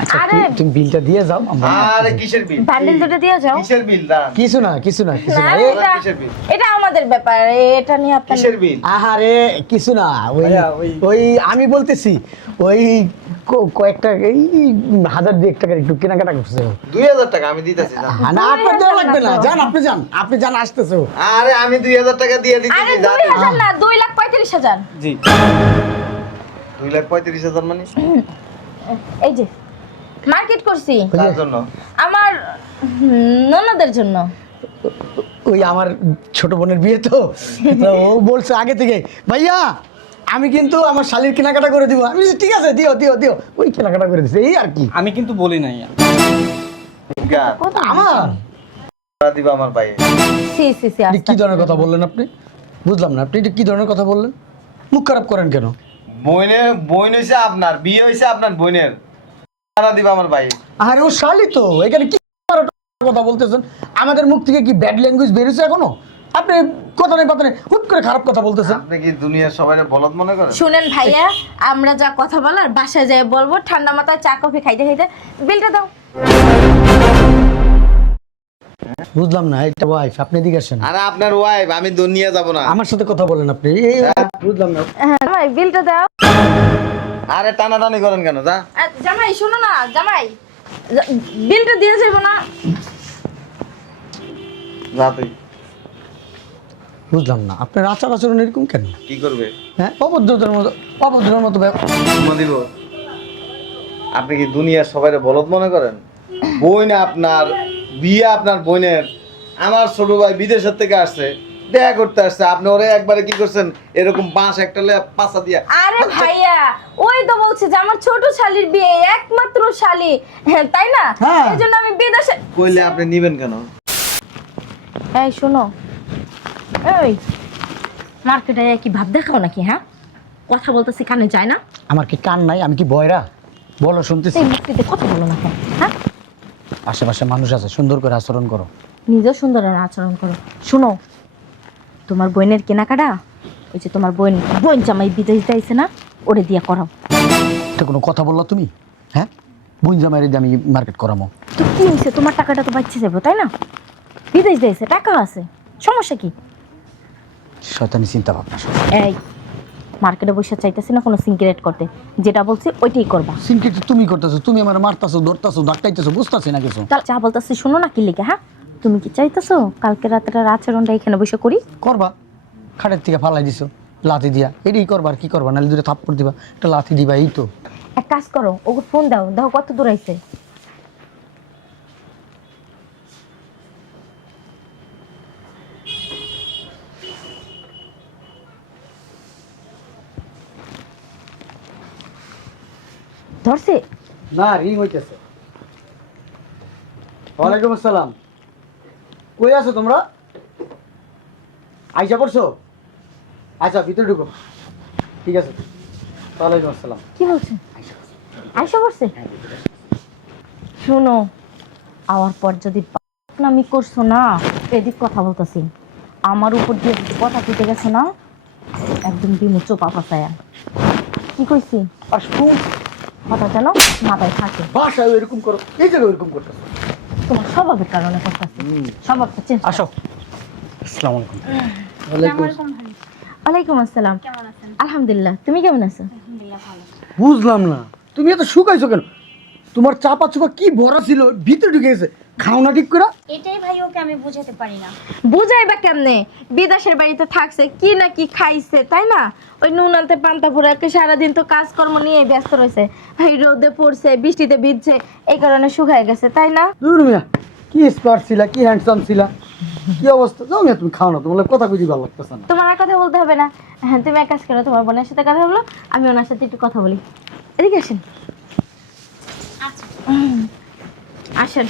আচ্ছা আরে তুমি বিলটা দিয়ে যাও আরে কিসের বিল? বান্ডিল দুটো দিয়ে যাও। কিসের বিল দাঁড়ান। কিছু না কিছু না কিছু না, না এটা- এটা আমাদের ব্যাপার, এটা নিয়ে আপনার কিসের বিল? আহারে কিছু না ওই ভাইয়া, ওই আমি বলতেছি ওই কয়েকটা এই 1000-2 টাকার একটু কেনাকাটা করছে 2000 টাকা আমি দিতেছি না। না আপনার দেওয়া লাগবে না, যান আপনি যান আসতেছো। আরে আমি 2000 টাকা দিয়ে দিতেছি। আরে 2000 না, 2,35,000। জি 2,35,000 মানে এই যে মার্কেট করছি তার জন্য আমার ননদের জন্য। ওই আমার ছোট বোনের বিয়ে তো তো ও বলছে আগে থেকে ভাইয়া আমি কিন্তু আমার শালির কেনাকাটা করে দিব। আমি বলছি, ঠিক আছে দিও দিও দিও, ওই কেনাকাটা করে দিছে এই আর কি। আমি কিন্তু বলি নাই। গা আমার দিবা আমার ভাই। সি সি সি এটা কি ধরনের কথা বললেন আপনি? বুঝলাম না, আপনি এটা কি ধরনের কথা বললেন? মুখ খারাপ করেন কেন? বোন হইছে আপনার, বিয়ে হইছে আপনার বোনের, টাকা দিবা আমার ভাই। আরে ও শালি তো, এখানে কি কথা বলতেছেন? আমাদের মুখ থেকে কি ব্যাড ল্যাঙ্গুয়েজ বেরিয়েছে এখনো? আপনি কথা নেই পাতা নেই হুট করে খারাপ কথা বলতেছেন। আপনি কি দুনিয়ার সবাইকে বলদ মনে করেন? শুনেন ভাইয়া, আমরা যা কথা বলার বাসায় যাই বলবো, ঠান্ডা মাথায় চা কফি খাইতে খাইতে। বিলটা দাও। বুঝলাম না, এটা ওয়াইফ আপনি এদিকে আসেন। আরে আপনার ওয়াইফ, আমি দুনিয়া যাব না। আমার সাথে কথা বলেন আপনি এই বুঝলাম না। হ্যাঁ জামাই, বিলটা দাও। আরে টানাটানি করেন কেন? যা জামাই শোনো না, জামাই বিলটা দিয়ে যাবো না। যা তুই। বুঝলাম না আপনার আচার আচরণ এরকম কেন? কি করবে? হ্যাঁ অভদ্রতার মতো চুম্মা দিব? আপনি কি দুনিয়ার সবাইকে বলদ মনে করেন? বোন আপনার, বিয়ে আপনার বোনের, আমার ছোট ভাই বিদেশের থেকে আসছে, দেখা করতে আসছে, আপনি ওরে একবারে কি করছেন এরকম বাঁশ একটা পাশা দিয়া। আরে ভাইয়া, ওই তো বলছে যে আমার ছোট শালির বিয়ে, একমাত্র শালি, হ্যাঁ তাই না? হ্যাঁ। এই জন্য আমি বিদেশে। কইলে আপনি নিবেন কেন? এই শোনো, এই মার্কেটে কি ভাব দেখাও নাকি? হ্যাঁ, কথা বলতেছি কানে যায় না? আমার কি কান নাই? আমি কি বয়রা? বলো শুনতেছি। এই মুক্তিতে কথা বলো না কেন? হ্যাঁ, আশেপাশে মানুষ আছে, সুন্দর করে আচরণ করো। নিজেও সুন্দর আচরণ করো। শুনো, তোমার বোনের কেনাকাটা, ওই যে তোমার বোন জামাই বিদেশ যাইছে না, ওরে দিয়া করাও। এটা কোনো কথা বললা তুমি? হ্যাঁ বুঝ জামাইরে দিয়ে আমি মার্কেট করামো? তো কি হয়েছে, তোমার টাকাটা তো বাচ্চা যাবো তাই না? বিদেশ যাইছে, টাকা আছে, সমস্যা কি? শয়তানি চিন্তা ভাবনা। এই মার্কেটে বসে চাইতেছি না কোনো সিনক্রেট করতে, যেটা বলছি ওইটাই করবা। সিনকেট তুমি করতেছো, তুমি আমার মারতাছো, ধরতাছো, ধাক্কাইতেছো, বুঝতাছি না কিছু। তাহলে যা বলতেছি শোনো না, কি লিখে? হ্যাঁ, তুমি কি চাইতেছো কালকে রাতের আচরণটা এখানে বসে করি? করবা, খাটের থেকে ফালাই দিছো লাথি দিয়া, এটাই করবা। আর কি করবা? নাহলে দুটো থাপ্পড় দিবা, একটা লাথি দিবা, এই তো। এক কাজ করো, ওকে ফোন দাও, দেখো কত দূর আইছে। ধরছে? না রিং হইতেছে। ওয়ালাইকুম আসসালাম। কই আছো তোমরা? আইসা পড়ছো? আচ্ছা ভিতরে ঢুকো। ঠিক আছে। ওয়ালাইকুম আসসালাম। কি বলছে? আইসা পড়ছে? শোনো, আওয়ার পর যদি নামি করছো না, এদিক কথা বলতেছি, আমার উপর দিয়ে যদি কথা ফুটে গেছে না, একদম দিমু চোপা পাতায়া। কি কইছি? আসুন কথা যেন মাথায় থাকে। বাসায় এরকম করো, এই জায়গায় এরকম করতেছো। তোমার স্বভাবের কারণে করতেছি, স্বভাবটা চেঞ্জ। আসো। আসসালামু আলাইকুম। ওয়ালাইকুম আসসালাম। কেমন আছেন? আলহামদুলিল্লাহ, তুমি কেমন আছো? আলহামদুলিল্লাহ ভালো। বুঝলাম না, তুমি এত শুকাইছো কেন? তোমার চাপা চুপা কি ভরা ছিল, ভিতরে ঢুকে গেছে। খাও না ঠিক করে? এটাই ভাই ওকে আমি বোঝাতে পারি না। বুঝাইবা কেমনে? বিদেশের বাড়িতে থাকছে, কি না কি খাইছে তাই না? ওই নুন আনতে পান্তা ফুরাকে সারাদিন তো কাজকর্ম নিয়ে ব্যস্ত রয়েছে, ভাই রোদে পড়ছে, বৃষ্টিতে ভিজছে, এই কারণে শুকায় গেছে তাই না? দূর মিয়া, কি স্মার্ট ছিলা, কি হ্যান্ডসাম ছিলা, কি অবস্থা। যাও মিয়া, তুমি খাও না, তোমার কথা বুঝি ভালো লাগতেছে না। তোমার আর কথা বলতে হবে না। হ্যাঁ, তুমি এক কাজ করো, তোমার বোনের সাথে কথা বলো, আমি ওনার সাথে একটু কথা বলি। এদিকে আসেন। আচ্ছা আসেন।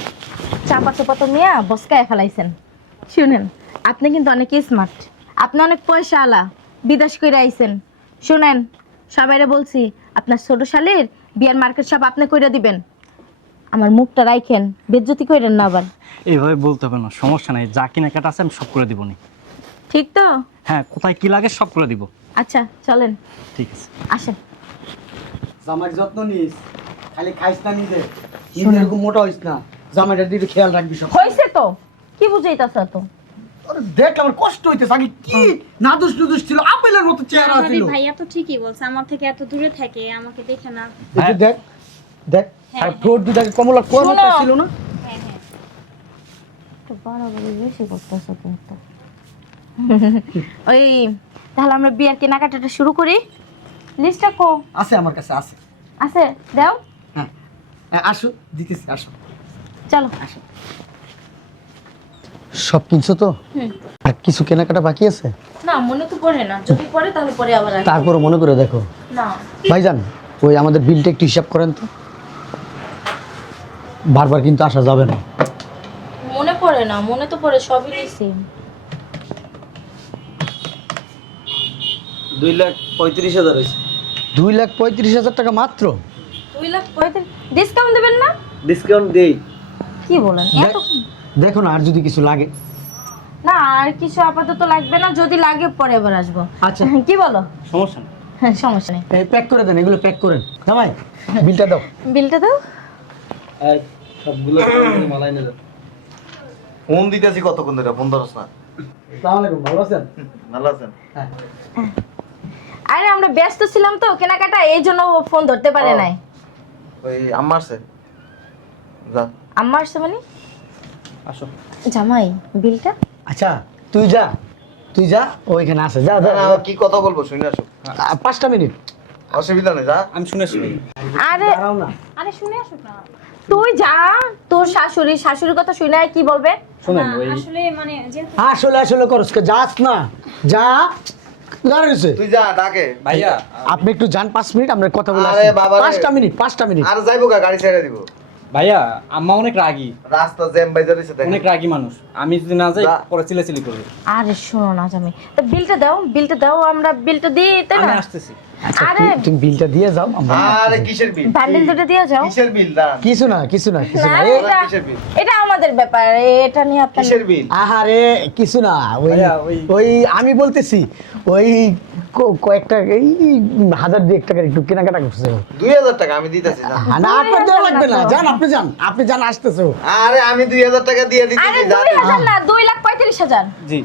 চাপা চোপা তো মিয়া বসকায় ফেলাইছেন। শুনেন, আপনি কিন্তু অনেক স্মার্ট, আপনি অনেক পয়সা আলা, বিদেশ করে আইছেন। শুনেন, সবাইরে বলছি আপনার ছোট শালীর বিয়ার মার্কেট সব আপনি কইরা দিবেন। আমার মুখটা রাইখেন, বেজ্জতি কইরেন না আবার। এইভাবে বলতে হবে না, সমস্যা নাই, যা কেনাকাটা আছে আমি সব করে দিব নি। ঠিক তো? হ্যাঁ, কোথায় কি লাগে সব করে দিব। আচ্ছা চলেন, ঠিক আছে। আসেন। জামাই যত্ন নিস, খালি খাইস না নিজে নিজে এরকম মোটা হইস না জামাইটা দিয়ে একটু খেয়াল রাখবি সব হইছে তো কি বুঝাইতাছ তো আরে দেখ আমার কষ্ট হইতেছে আগে কি নাদুস নুদুস ছিল আপেলের মতো চেহারা ভাবি ছিল ভাইয়া তো ঠিকই বলছে, আমার থেকে এত দূরে থাকে, আমাকে দেখে না। এই যে দেখ দেখ আর ফ্লোর দুটাকে কমলা কোয়ার মতো শোনো। ছিল না হ্যাঁ হ্যাঁ তো বাড়াবাড়ি বেশি করতেছ কিন্তু ওই তাহলে আমরা বিয়ার কেনাকাটাটা শুরু করি। লিস্টটা কো আছে আমার কাছে আছে আছে দাও। হ্যাঁ হ্যাঁ, আসো দিতেছি আসো চলো সব কিনছো তো হুম। আর কিছু কেনাকাটা বাকি আছে না মনে তো পড়ে না, যদি পড়ে তাহলে পরে আবার আসবে। তারপরে মনে করে দেখো না ভাইজান ওই আমাদের বিলটা একটু হিসাব করেন তো বারবার কিন্তু আসা যাবে না মনে পড়ে না, মনে তো পড়ে সবই নিছি। 2,35,000 হয়েছে। 2,35,000 টাকা মাত্র 2,35,000 ডিসকাউন্ট দেবেন না? ডিসকাউন্ট দেই। কি বলেন এত? দেখো না আর যদি কিছু লাগে না আর কিছু আপাতত লাগবে না, যদি লাগে পরে আবার আসবো। আচ্ছা। কি বলো? সমস্যা নেই। হ্যাঁ সমস্যা নেই। এই প্যাক করে দেন এগুলো প্যাক করেন জামাই বিলটা দাও বিলটা দাও। এই সবগুলো মালাই নিয়ে যাও। ফোন দিতেছি কতক্ষণ ধরে, ফোন ধরছ না। আসসালামু আলাইকুম ভালো আছেন ভালো আছেন? হ্যাঁ আরে আমরা ব্যস্ত ছিলাম তো কেনাকাটা, এই জন্য ও ফোন ধরতে পারে নাই। ওই আম্মা আসছে। যা। আম্মা আসছে মানে? আসো। জামাই বিলটা? আচ্ছা তুই যা ওইখানে আছে যা না, যা না, কি কথা বলবো শুনে আসো। 5টা মিনিট অসুবিধা নেই, যা। আমি শুনে শুনি। আরে দাঁড়াও না আরে শুনে আসুক না। তুই যা, তোর শাশুড়ির কথা শুনে কি বলবে? শোনেন না, ওই আসলে মানে যেহেতু আসলে করস যাস না যা দাঁড়িয়েছে তুই যা, ডাকে। ভাইয়া আপনি একটু যান 5 মিনিট আমরা কথা বলে আরে আসি বাবা রে। 5টা মিনিট আর যাইবো কা, গাড়ি ছেড়ে দিব। ভাইয়া আম্মা অনেক রাগী, রাস্তা জ্যাম বাইজা রইছে দেখেন। অনেক রাগী মানুষ। আমি যদি না যাই যা। পরে চিল্লাচিল্লি করবে। আরে শোনো না জামাই, তো বিলটা দাও, আমরা বিলটা দিই তাই আমি না? আসতেছি। আচ্ছা আরে তুমি বিলটা দিয়ে যাও আমরা আরে কিসের বিল? বান্ডিল দুটো দিয়ে যাও। কিসের বিল? দাঁড়ান। কিছু না না, এই কিসের বিল? এটা আমাদের ব্যাপার, এটা নিয়ে আপনার কিসের বিল? আহারে কিছু না ওই ভাইয়া, ওই আমি বলতেছি ওই কয়েকটা এই 1,000 টাকার একটু কেনাকাটা করছে 2,000 টাকা আমি দিতেছি না। না আপনার দেওয়া লাগবে না যান আপনি যান আসতেছে ও। আরে আমি 2,000 টাকা দিয়ে আরে দিতেছি, যা। 2,000 না, 2,35,000। জি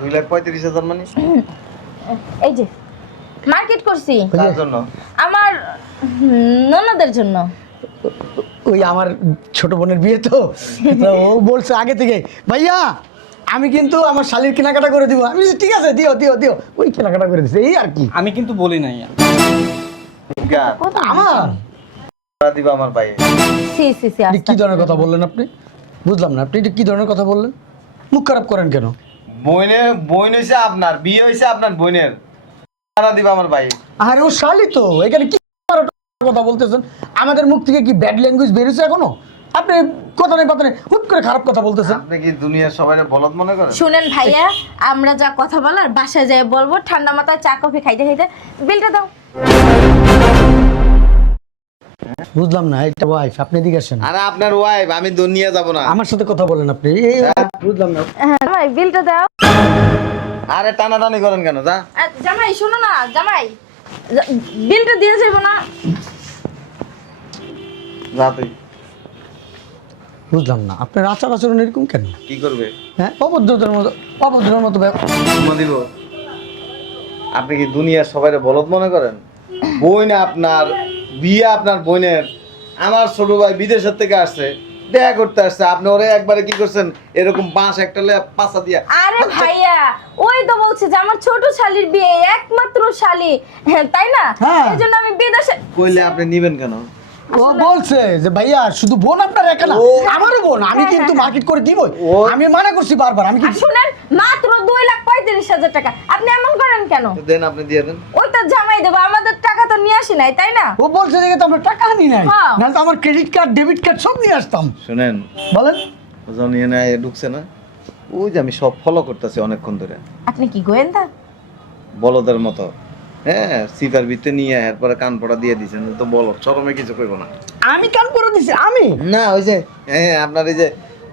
2,35,000 মানে এই যে মার্কেট করছি কার জন্য? আমার ননদের জন্য। ওই আমার ছোট বোনের বিয়ে তো তা ও বলছে আগে থেকে ভাইয়া আমি কিন্তু আমার শালির কেনাকাটা করে দিব আমি বলছি, ঠিক আছে দিও ওই কেনাকাটা করে দিছে এই আর কি আমি কিন্তু বলি নাই। কার? আমার টাকা দিবা আমার ভাই। সি এটা কি ধরনের কথা বললেন আপনি বুঝলাম না আপনি এটা কি ধরনের কথা বললেন মুখ খারাপ করেন কেন বোন হইছে আপনার, বিয়ে হইছে আপনার বোনের। টাকা দিবা আমার ভাই। আরে ও শালি তো এখানে কি কথা বলতেছেন আমাদের মুখ থেকে কি ব্যাড ল্যাঙ্গুয়েজ বেরিয়েছে এখনো আপনি কথা নেই হুট করে খারাপ কথা বলতেছেন আপনি কি দুনিয়ার সবাইকে বলদ মনে করেন? শুনেন ভাইয়া, আমরা যা কথা বলার বাসায় যাই বলবো, ঠান্ডা মাথায় চা কফি খাইতে বিলটা দাও। বুঝলাম না এটা ওয়াইফ আপনি এদিকে আসেন আরে আপনার ওয়াইফ, আমি দুনিয়া যাব না। আমার সাথে কথা বলেন আপনি এই বুঝলাম না হ্যাঁ ভাই বিলটা দাও। আরে টানাটানি করেন কেন? যা। জামাই শোনো না জামাই, বিলটা দিয়ে যাবো না? যা তুই। বুঝলাম না আপনার আচার আচরণ এরকম কেন কি করবে? হ্যাঁ অভদ্রের মতো চুমা দিব? আপনি কি দুনিয়ার সবাইকে বলদ মনে করেন? বোন আপনার, বিয়ে আপনার বোনের, আমার ছোট ভাই বিদেশের থেকে আসছে, দেখা করতে আসছে, আপনি ওরে একবারে কি করছেন এরকম বাঁশ একটা পাশা দিয়া। আরে ভাইয়া ওই তো বলছে যে আমার ছোট শালির বিয়ে, একমাত্র শালি, হ্যাঁ তাই না? হ্যাঁ। এই জন্য আমি বিদেশে। কইলে আপনি নিবেন কেন? ও বলছে যে ভাইয়া শুধু বোন আপনার একা না আমারও বোন আমি কিন্তু মার্কেট করে দিব আমি মানা করছি বারবার আমি আর কিন্তু শুনেন মাত্র 2,35,000 টাকা, আপনি এমন করেন কেন? তো দেন, আপনি দিয়ে দেন। ওই তো জামাই দেবো, আমাদের টাকা তো নিয়ে আসি নাই তাই না? ও বলছে দেখে তো আমরা টাকা আনি নাই হ্যাঁ। না তো আমার ক্রেডিট কার্ড ডেবিট কার্ড সব নিয়ে আসতাম শুনেন, বলেন ওজন নিয়ে নেয় ঢুকছে না, ওই যে আমি সব ফলো করতেছি অনেকক্ষণ ধরে, আপনি কি গোয়েন্দা? বলদের মতো। হ্যাঁ, সিফার ভিতরে নিয়ে এরপরে কান পড়া দিয়ে দিছেন, তো বলো চরমে কিছু কইব না। আমি কাম করে দিছি আমি না ওই যে হ্যাঁ আপনার এই যে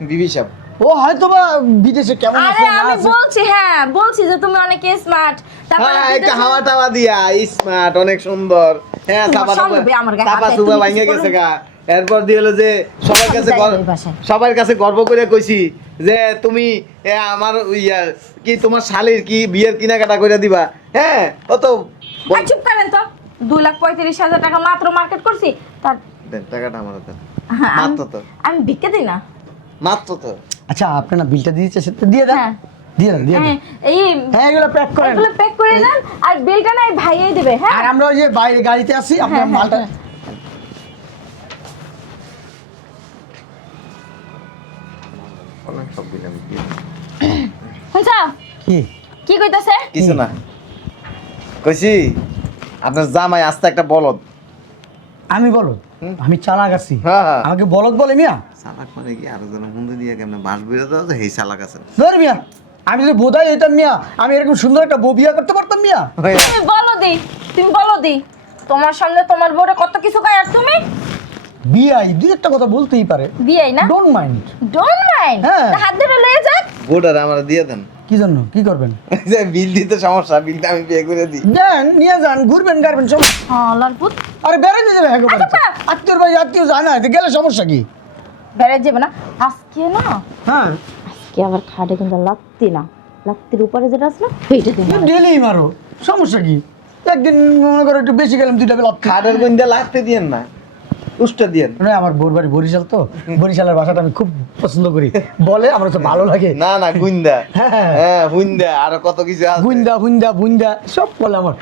বিবি সাহেব, ও হয়তো বা বিদেশে কেমন আরে আছে না আমি আছে বলছি, হ্যাঁ বলছি যে তুমি অনেক স্মার্ট, তারপর হ্যাঁ একটা হাওয়া টাওয়া দিয়া স্মার্ট, অনেক সুন্দর, হ্যাঁ তোমার সম্ভবে আমার গায়ে হাত চাপা দেয়, চুপা তুমি ভাঙে কিছু গেছে করো গা। এরপর দিয়ে হলো যে সবার কাছে আমি যাই ওই বাসায়। সবার কাছে গর্ব করে কইছি যে তুমি আমার ইয়া কি তোমার শালির কি বিয়ের কেনাকাটা করে দিবা। হ্যাঁ ও তো আর চুপ করেন তো, 2,35,000 টাকা মাত্র মার্কেট করছি। তার দেন টাকাটা আমার দেন। হ্যাঁ, মাত্র তো আমি ভিক্ষা দিই না। মাত্র তো আচ্ছা আপনি না বিলটা দিয়েছে সেটা দিয়ে দেন, হ্যাঁ। দিয়ে দেন, দিয়ে দেন। হ্যাঁ, এই হ্যাঁ এগুলো প্যাক করেন। এগুলো প্যাক করে দেন আর বিলটা না এই ভাইয়াই দেবে। হ্যাঁ আর আমরা ওই যে বাইরে গাড়িতে আসি আপনার হ্যাঁ, মালটা হ্যাঁ। সব দিলাম দিয়ে দিন। শুনছ কি কি কইতাছে? কিছু না কইছি আপনার জামাই আস্তে একটা বলদ। আমি বলো আমি চালাক আছি, হ্যাঁ, হ্যাঁ। আমাকে বলদ বলে মিয়া? চালাক মানে কি আরো জন হুন্দি দিয়ে কেমন বাস বেরো দাও যে হেই চালাক আছে। ধর মিয়া, আমি যদি বোধাই হইতাম মিয়া, আমি এরকম সুন্দর একটা বউ বিয়া করতে পারতাম মিয়া। তুমি বলো দি তোমার সামনে তোমার বউরে কত কিছু কয় আর তুমি বিয়াই দুই একটা কথা বলতেই পারে, বিয়াই না? Don't mind. Don't mind. হ্যাঁ। হাত ধরে লয়ে যাক। বোর্ডার আমার দিয়ে দেন। কি জন্য কি করবেন? যে বিল দিতে সমস্যা, বিলটা আমি পে করে দিই। দেন নিয়ে যান, ঘুরবেন গাড়বেন সব। হ্যাঁ লালপুত আরে বেড়ে দিয়ে যাবে একেবারে। আচ্ছা। আত্মীয় ভাই আত্মীয় যায় না, এতে গেলে সমস্যা কি? বেড়ে যাবে না আজকে না, হ্যাঁ আজকে আবার খাটে কিন্তু লাগতি না, লাগতির উপরে যেটা আছে না সেইটা দিন। ডেলি মারো, সমস্যা কি? একদিন মনে করো একটু বেশি গেলাম, দুইটা বেলা খাটের গন্ধে লাগতে দিয়েন না, উষ্টা দিয়েন। না আমার বোর বাড়ি বরিশাল, তো বরিশালের ভাষাটা আমি খুব পছন্দ করি, বলে আমার তো ভালো লাগে। না না গুইন্দা, হ্যাঁ। হ্যাঁ গুইন্দা আরো কত কিছু আছে। বুন্দা বুন্দা বুন্দা সব বলে আমার।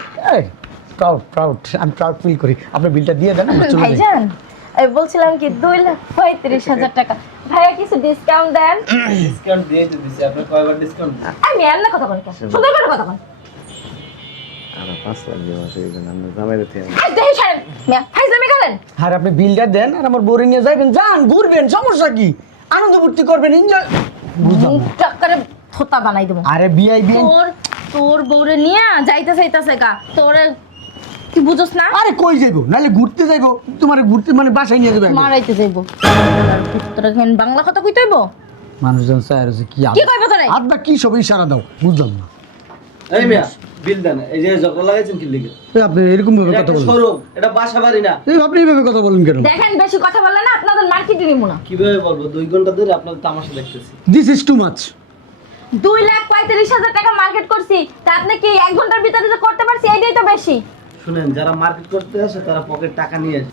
প্রাউড প্রাউড, আমি প্রাউড ফিল করি। আপনার বিলটা দিয়ে দেন, আমরা চলে যাই। ভাইজান আমি বলছিলাম কি 2,35,000 টাকা, ভাইয়া কিছু ডিসকাউন্ট দেন। ডিসকাউন্ট দিয়ে দিতেছি। আপনি কয়বার ডিসকাউন্ট? আমি এমন কথা বলি কেন, সুন্দর করে কথা বল। আরো 5 লাখ দিয়ে আসে এই জন্য আমরা জামাই রেখে। আজ দেখি ছাড়েন মিয়া, ফাইজলামি করেন। আর আপনি বিলটা দেন আর আমার বোরে নিয়ে যাবেন, যান ঘুরবেন, সমস্যা কি? আনন্দ ফুর্তি করবেন, এনজয়। বুঝলাম না। মুখটা করে থোতা বানাই দেবো। আরে বিআই বিআই, তোর বউরে নিয়ে যাইতেছে গা, তোরে তুই বুঝোস না? আরে কই যাইবো? নাহলে ঘুরতে যাইবো, তোমার ঘুরতে মানে বাসায় নিয়ে যাবে। মারাইতে যাইবো। তোরা কেন বাংলা কথা কইতে হইব? মানুষজন চায় আছে কি কি কইব তোরে? আদা কি সব ইশারা দাও, বুঝলাম না। এই মিয়া বিল দেন। এই যে ঝগড়া লাগাইছেন কি লিগে? এই আপনি এরকম ভাবে এটা কথা একটা বলেন, শোরুম, এটা বাসা বাড়ি না। এই আপনি এইভাবে কথা বলেন কেন? দেখেন বেশি কথা বললে না আপনাদের মার্কেটে নিব না। কিভাবে বলবো? 2 ঘন্টা ধরে আপনাদের তামাশা দেখতেছি। This is too much. 2,35,000 টাকা মার্কেট করছি, তা আপনি কি 1 ঘন্টার ভিতরে যে করতে পারছি এটাই তো বেশি। শুনেন, যারা মার্কেট করতে আসে তারা পকেট টাকা নিয়ে আসে।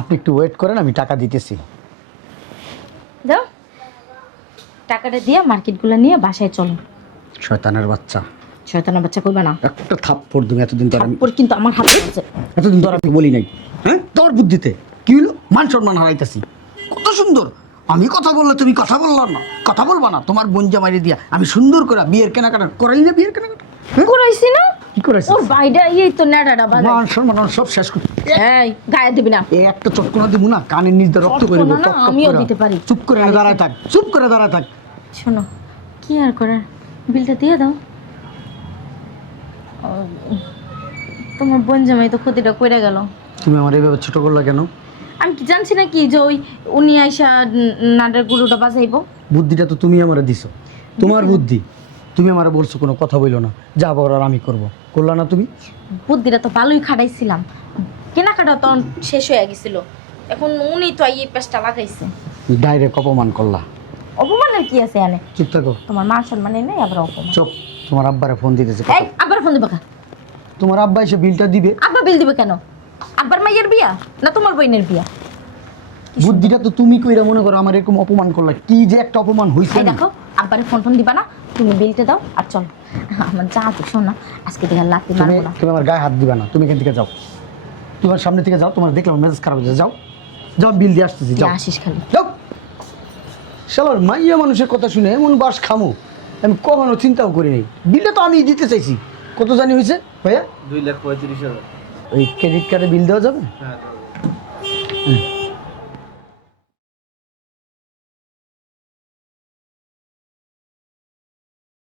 আপনি একটু ওয়েট করেন, আমি টাকা দিতেছি। যাও টাকাটা দিয়ে মার্কেটগুলো নিয়ে বাসায় চলো। শয়তানের বাচ্চা, শয়তানের বাচ্চা কইবা না, একটা থাপ্পড় তুমি। এতদিন তো আর আমি, তারপর কিন্তু আমার হাতে আছে। এতদিন তো আর আমি বলি নাই, হ্যাঁ? তোর বুদ্ধিতে কি হলো? মান সম্মান হারাইতেছি। কত সুন্দর, আমি কথা বললে তুমি কথা বললাম না, কথা বলবা না। তোমার বোন জামাইরে দিয়া আমি সুন্দর করে বিয়ের কেনাকাটা করাই না, বিয়ের কেনাকাটা করাইছি না? কি করেছিস? ওর বাইডা এই তো নেড়াটা বাজে। মান সম্মান আমার সব শেষ করে এই গায়ে দিবি না। এই একটা চটকনা দিব না, কানের নিচ দিয়ে রক্ত বেরোবে। চটকনা না, আমিও দিতে পারি। চুপ করে দাঁড়ায় থাক, চুপ করে দাঁড়ায় থাক। শোনো কি আর করার, বিলটা দিয়ে দাও। তোমার বোন জামাই তো ক্ষতিটা কইরা গেল। তুমি আমার এইভাবে ছোট করলা কেন? আমি কি জানছি না কি যে ওই উনি আইসা নাটের গুরুটা বাজাইবো। বুদ্ধিটা তো তুমি আমারে দিছো, তোমার বুদ্ধি। তুমি আমারে বলছো কোনো কথা বইলো না, যা বলার আমি করব, করলা না তুমি? বুদ্ধিটা তো ভালোই খাটাইছিলাম, কেনাকাটা তখন শেষ হয়ে গেছিল, এখন উনি তো এই পেস্টটা লাগাইছে। ডাইরেক্ট অপমান করলা। অপমানের কি আছে এনে? চুপ থাকো, তোমার মান সম্মানে নেই আবার অপমান। চুপ। তোমার আব্বারে ফোন দিতেছে। এই আবার ফোন দিবা কা? তোমার আব্বা এসে বিলটা দিবে। আব্বা বিল দিবে কেন? আব্বার মাইয়ের বিয়া না তোমার বইনের বিয়া? বুদ্ধিটা তো তুমি কইরা মনে করো আমার এরকম অপমান করলা। কি যে একটা অপমান হইছে। এই দেখো আব্বারে ফোন দিবা না, তুমি বিলটা দাও আর চলো। আমার যা তো শোন না, আজকে দেখে লাতি তুমি মারবো না। তুমি আমার গায়ে হাত দিবা না, তুমি এখান থেকে যাও। তোমার সামনে থেকে যাও, তোমার দেখলাম মেজাজ খারাপ হয়েছে, যাও যাও, বিল দিয়ে আসতেছি, যাও আসিস খালি। যাও। শালার মাইয়া মানুষের কথা শুনে এমন বাস খামো আমি কখনো চিন্তাও করি নাই। বিলটা তো আমি দিতে চাইছি, কত জানি হয়েছে ভাইয়া? 2,35,000। ওই ক্রেডিট কার্ডে বিল দেওয়া যাবে? হ্যাঁ। হুম।